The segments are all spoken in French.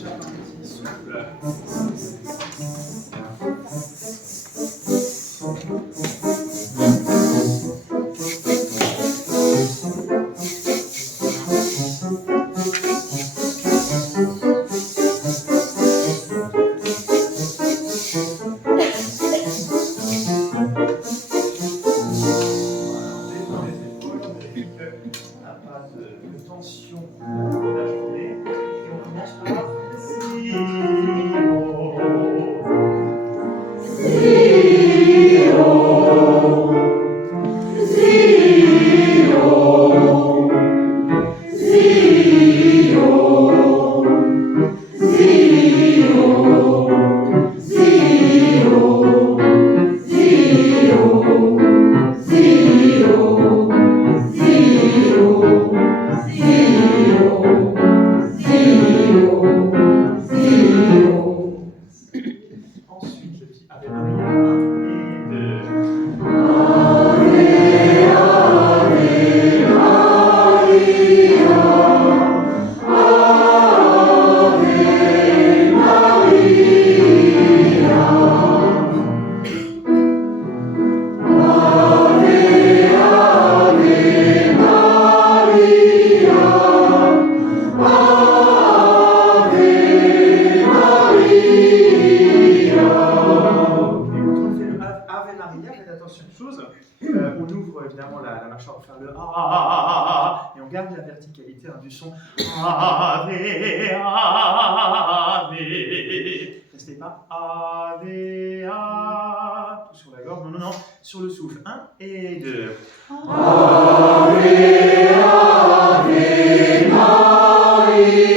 déjà par un petit souffle. Tension de la journée. Et on commence par ensuite le petit Ave Maria 1 et 2. On ouvre évidemment la mâchoire pour faire le A et on garde la verticalité du son Ave, Ave. Restez pas Ave, A, tout sur la gorge, non, non, non, sur le souffle. 1 et 2. Ave, Ave, Maria.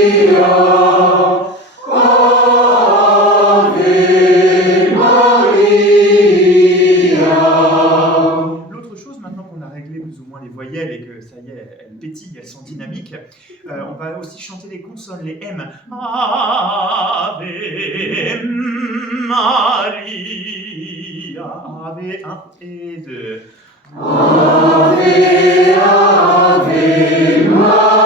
Les voyelles et que ça y est, elles pétillent, elles sont dynamiques. On va aussi chanter les consonnes, les M. Ave Maria. Ave 1 et 2. Ave, Ave Maria.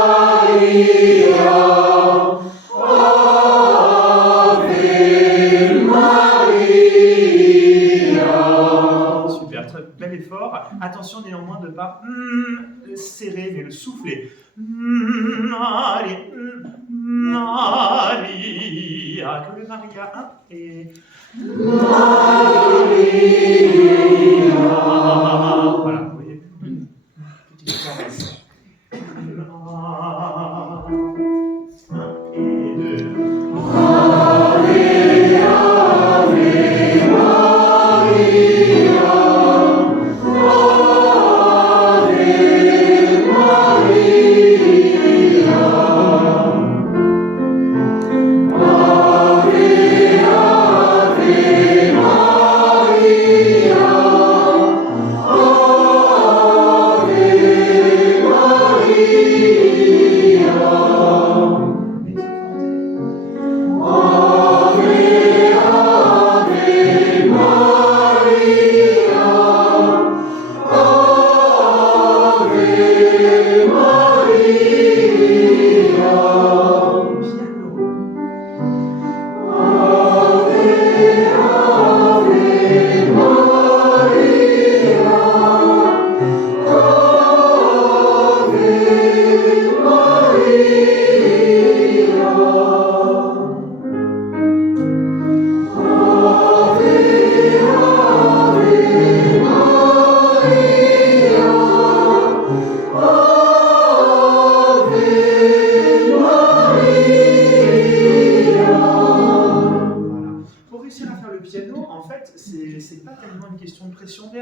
Bel effort. Attention néanmoins de ne pas serrer, mais le souffler. Maria, Maria. Que le Maria 1 et Maria. Voilà, vous voyez. Petite caresse. 1 et 2.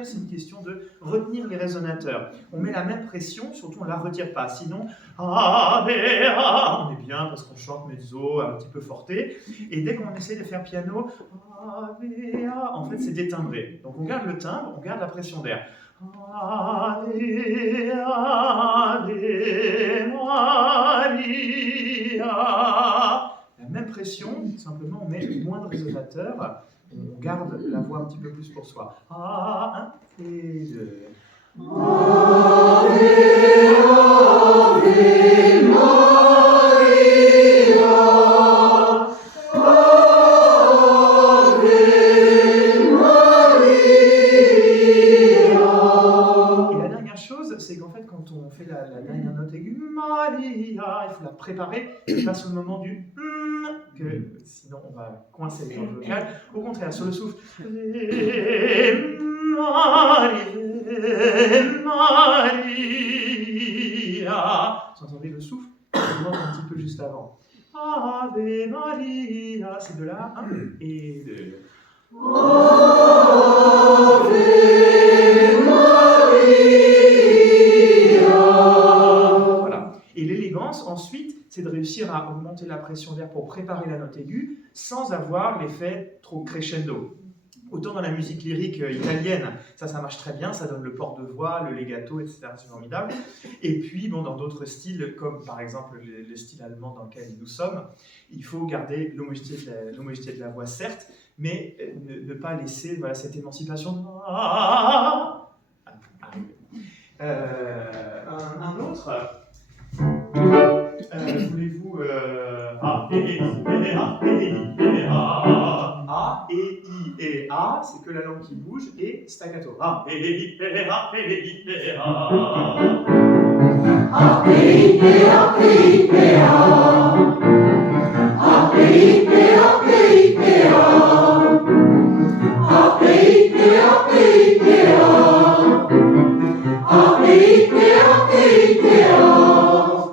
C'est une question de retenir les résonateurs. On met la même pression, surtout on ne la retire pas. Sinon, on est bien parce qu'on chante mezzo, un petit peu forté. Et dès qu'on essaie de faire piano, en fait c'est détimbré. Donc on garde le timbre, on garde la pression d'air. La même pression, simplement on met moins de résonateurs. On garde la voix un petit peu plus pour soi. 1 et 2. Ave, Ave Maria. Maria. Il faut la préparer, pas sur le moment du que sinon on va coincer les cordes vocales. Au contraire, sur le souffle. Maria. Vous entendez le souffle? On monte un petit peu juste avant. Ave Maria. C'est de là, 1 et 2. Ave Maria. Voilà. Et l'élégance, ensuite, c'est de réussir à augmenter la pression d'air pour préparer la note aiguë sans avoir l'effet trop crescendo. Autant dans la musique lyrique italienne, ça marche très bien, ça donne le port de voix, le legato, etc. C'est formidable. Et puis, bon, dans d'autres styles, comme par exemple le style allemand dans lequel nous sommes, il faut garder l'homogénéité de la voix, certes, mais ne pas laisser cette émancipation. Un autre. Voulez-vous A, E, I, et A, c'est que la langue qui bouge, et staccato. A, E, I, A, E, I, A. A, E, I, A, E, I, A. A, E, I, A, E, I, A. A, E, I, A, E, I, A. A, E, I, A, E, I, A.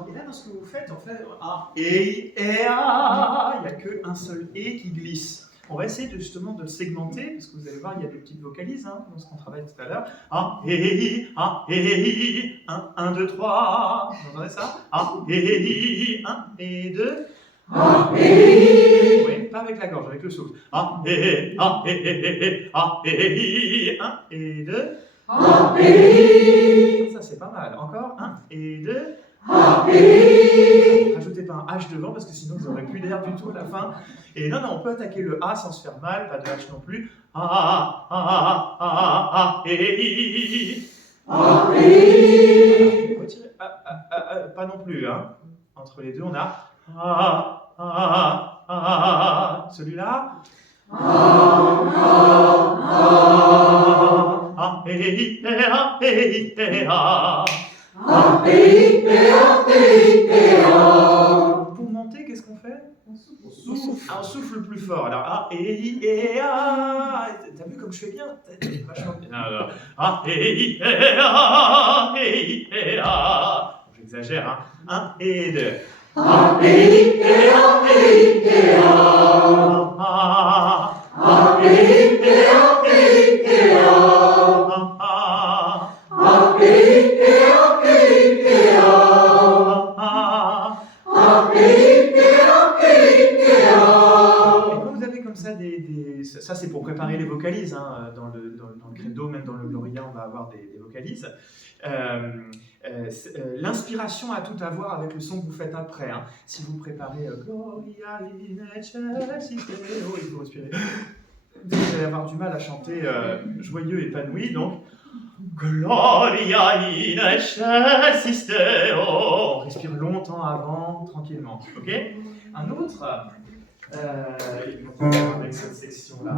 Et là, dans ce que vous faites, en fait, A, E, I, A, il n'y a qu'un seul E qui glisse. On va essayer justement de le segmenter, parce que vous allez voir, il y a des petites vocalises, dans ce qu'on travaille tout à l'heure. A, E, I, A, E, I, 1, 2, 3. Vous entendez ça? A, E, I, 1 et 2. A, E, I. Oui, pas avec la gorge, avec le souffle. A, E, A, E, A, E, I, 1 et 2. A, E, I. Ça, c'est pas mal. Encore 1 et 2. A, E, I. Rajoutez pas un H devant, parce que sinon vous n'aurez plus d'air du tout à la fin. Et non, on peut attaquer le A sans se faire mal, pas de H non plus. A, E, I. A, E, I. Retirez, pas non plus, Entre les deux, on a celui-là. A, E, I, A, E, I, A. A, E, I, A, E, I, A. Pour monter, qu'est-ce qu'on fait? On souffle plus fort. Alors, A, E, I, A. T'as vu comme je fais bien? Vachement bien. A, E, I, A, E, I, A. J'exagère, 1 et 2. A, E, I, A, E, I, A. A, E, I, A, E, I, A. Ça, c'est pour préparer les vocalises. Dans le credo, même dans le Gloria, on va avoir des vocalises. L'inspiration a tout à voir avec le son que vous faites après. Si vous préparez Gloria in excelsis Deo, il faut respirer. Vous allez avoir du mal à chanter joyeux, épanoui. Donc, Gloria in excelsis Deo. On respire longtemps avant, tranquillement. Ok? Un autre. Avec cette section-là.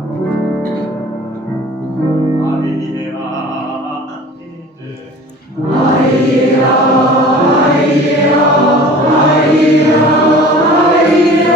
Alléluia, 1 et 2. Alléluia, Alléluia, Alléluia, Alléluia,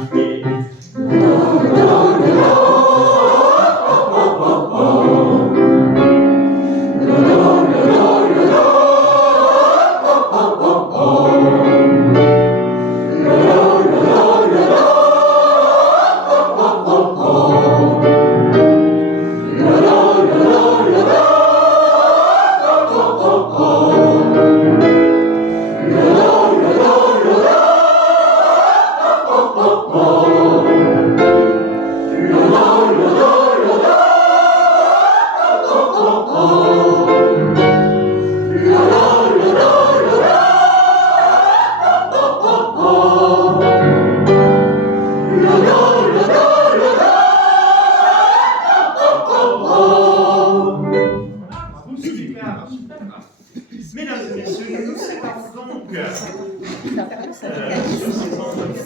marqué. Mesdames et messieurs, nous nous séparons donc sur ces